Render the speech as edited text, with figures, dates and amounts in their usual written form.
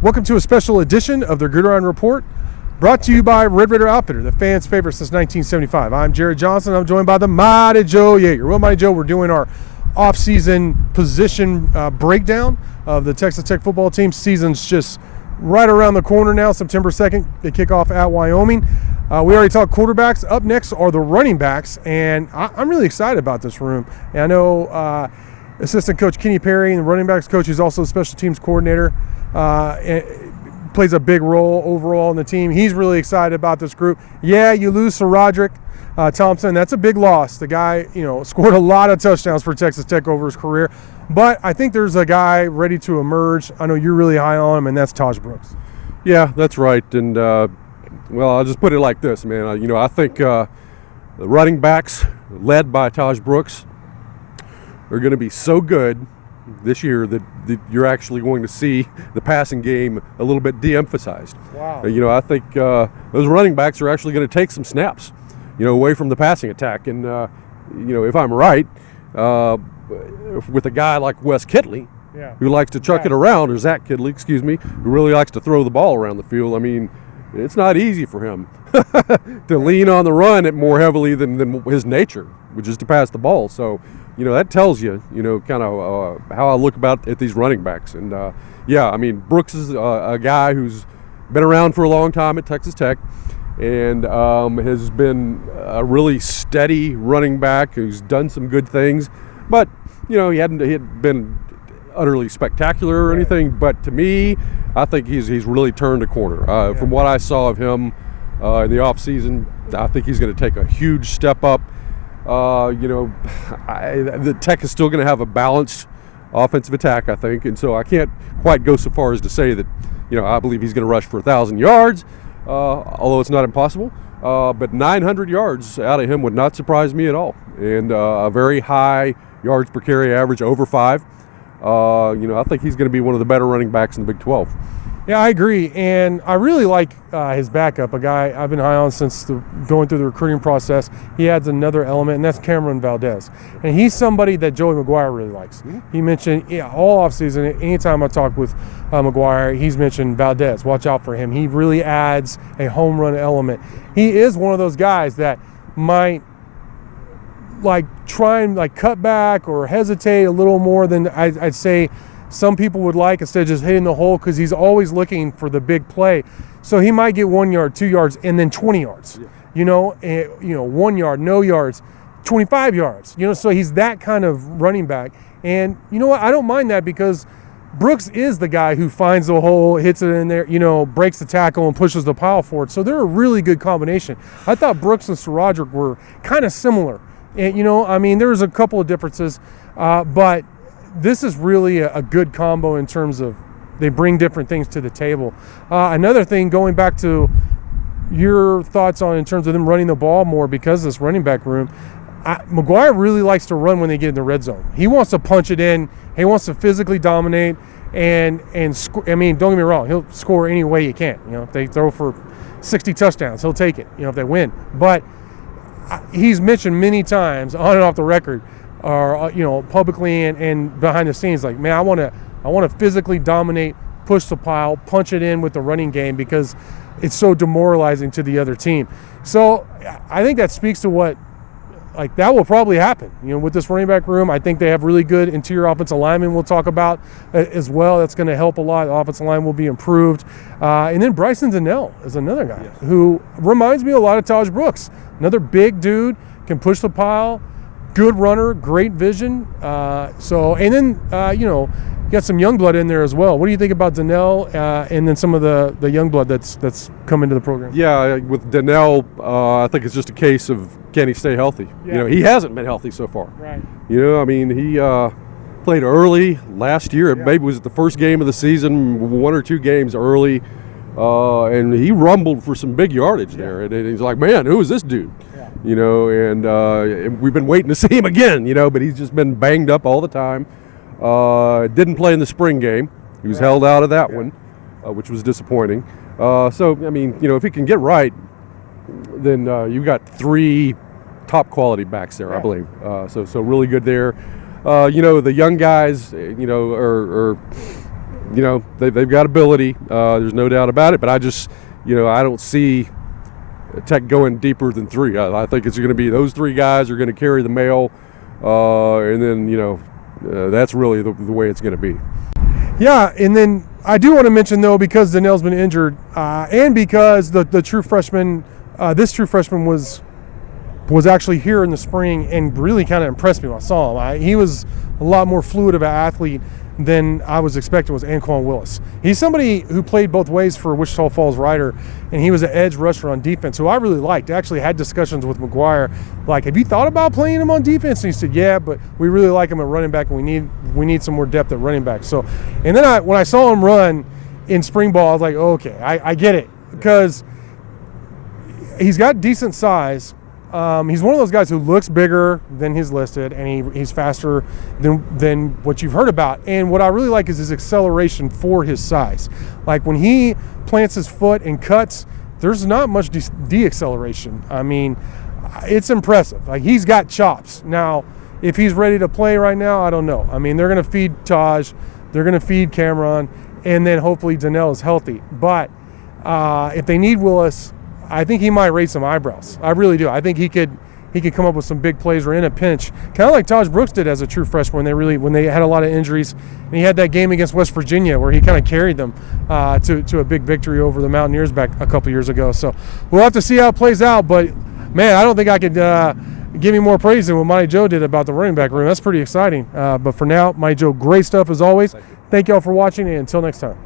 Welcome to a special edition of the Gridiron Report, brought to you by Red Raider Outfitter, the fans' favorite since 1975. I'm Jared Johnson. I'm joined by the Mighty Joe Yeager. Well, Mighty Joe, we're doing our off-season position breakdown of the Texas Tech football team. Season's just right around the corner now. September 2nd, they kick off at Wyoming. We already talked quarterbacks. Up next are the running backs, and I'm really excited about this room. And I know assistant coach Kenny Perry, and the running backs coach, who's also a special teams coordinator, plays a big role overall in the team. He's really excited about this group. Yeah, you lose Sir Roderick Thompson. That's a big loss. The guy, scored a lot of touchdowns for Texas Tech over his career. But I think there's a guy ready to emerge. I know you're really high on him, and that's Taj Brooks. Yeah, that's right. And, well, I'll just put it like this, man. I think the running backs led by Taj Brooks are going to be so good this year that you're actually going to see the passing game a little bit de-emphasized. Wow. I think those running backs are actually going to take some snaps, away from the passing attack. And, if I'm right, with a guy like Wes Kitley, who likes to chuck it around, or Zach Kitley, excuse me, who really likes to throw the ball around the field, I mean, it's not easy for him to lean on the run more heavily than his nature, which is to pass the ball. So, that tells you, kind of how I look at these running backs. And, Brooks is a guy who's been around for a long time at Texas Tech and has been a really steady running back who's done some good things. But, he hadn't been utterly spectacular or anything. But to me, I think he's really turned a corner. From what I saw of him in the offseason, I think he's going to take a huge step up. The Tech is still going to have a balanced offensive attack, I think, and so I can't quite go so far as to say that, I believe he's going to rush for 1,000 yards, although it's not impossible. But 900 yards out of him would not surprise me at all, and a very high yards per carry average, over 5. I think he's going to be one of the better running backs in the Big 12. Yeah, I agree, and I really like his backup, a guy I've been high on since going through the recruiting process. He adds another element, and that's Cameron Valdez. And he's somebody that Joey McGuire really likes. Mm-hmm. He mentioned all offseason, anytime I talk with McGuire, he's mentioned Valdez. Watch out for him. He really adds a home run element. He is one of those guys that might try and cut back or hesitate a little more than I'd say some people would like, instead of just hitting the hole, because he's always looking for the big play. So he might get 1 yard, 2 yards, and then 20 yards. Yeah. 1 yard, no yards, 25 yards. So he's that kind of running back. And you know what? I don't mind that, because Brooks is the guy who finds the hole, hits it in there, breaks the tackle and pushes the pile forward. So they're a really good combination. I thought Brooks and Sir Roderick were kind of similar. And, there was a couple of differences, but this is really a good combo in terms of they bring different things to the table. Another thing, going back to your thoughts on in terms of them running the ball more because of this running back room, McGuire really likes to run when they get in the red zone. He wants to punch it in. He wants to physically dominate and don't get me wrong, he'll score any way he can. If they throw for 60 touchdowns, he'll take it, if they win. But he's mentioned many times on and off the record, or publicly and behind the scenes, man, I want to physically dominate, push the pile, punch it in with the running game, because it's so demoralizing to the other team. So I think that speaks to what that will probably happen with this running back room. I think they have really good interior offensive linemen we'll talk about as well. That's going to help a lot. The offensive line will be improved. And then Bryson Donnell is another guy who reminds me a lot of Taj Brooks. Another big dude, can push the pile, good runner, great vision. And then you got some young blood in there as well. What do you think about Donnell and then some of the young blood that's come into the program? Yeah, with Donnell, I think it's just a case of, can he stay healthy? Yeah. He hasn't been healthy so far. Right. He played early last year. Maybe it was the first game of the season, 1 or 2 games early. And he rumbled for some big yardage there. And he's like, man, who is this dude? Yeah. And we've been waiting to see him again, but he's just been banged up all the time. Didn't play in the spring game. He was held out of that one, which was disappointing. If he can get right, then you've got 3 top quality backs there, I believe. So really good there. The young guys, are you know, they've got ability. There's no doubt about it. But I just, you know, I don't see Tech going deeper than 3. I think it's going to be those 3 guys are going to carry the mail, and then, you know, that's really the way it's going to be. Yeah, and then I do want to mention, though, because Donnell's been injured, and because the true freshman, this true freshman was actually here in the spring and really kind of impressed me when I saw him. He was a lot more fluid of an athlete than I was expecting, was Anquan Willis. He's somebody who played both ways for Wichita Falls Rider, and he was an edge rusher on defense, who I really liked. I actually had discussions with McGuire, like, have you thought about playing him on defense? And he said, yeah, but we really like him at running back, and we need some more depth at running back. So, and then when I saw him run in spring ball, I was like, oh, okay, I get it, because he's got decent size. He's one of those guys who looks bigger than he's listed, and he's faster than what you've heard about. And what I really like is his acceleration for his size. Like when he plants his foot and cuts, there's not much de-acceleration. I mean, it's impressive. Like, he's got chops. Now, if he's ready to play right now, I don't know. I mean, they're going to feed Taj, they're going to feed Cameron, and then hopefully Donnell is healthy. But if they need Willis, I think he might raise some eyebrows. I really do. I think he could come up with some big plays or in a pinch, kind of like Taj Brooks did as a true freshman when they had a lot of injuries. And he had that game against West Virginia where he kind of carried them to a big victory over the Mountaineers back a couple years ago. So we'll have to see how it plays out. But man, I don't think I could give him more praise than what Monty Joe did about the running back room. That's pretty exciting. But for now, Monty Joe, great stuff as always. Thank y'all for watching, and until next time.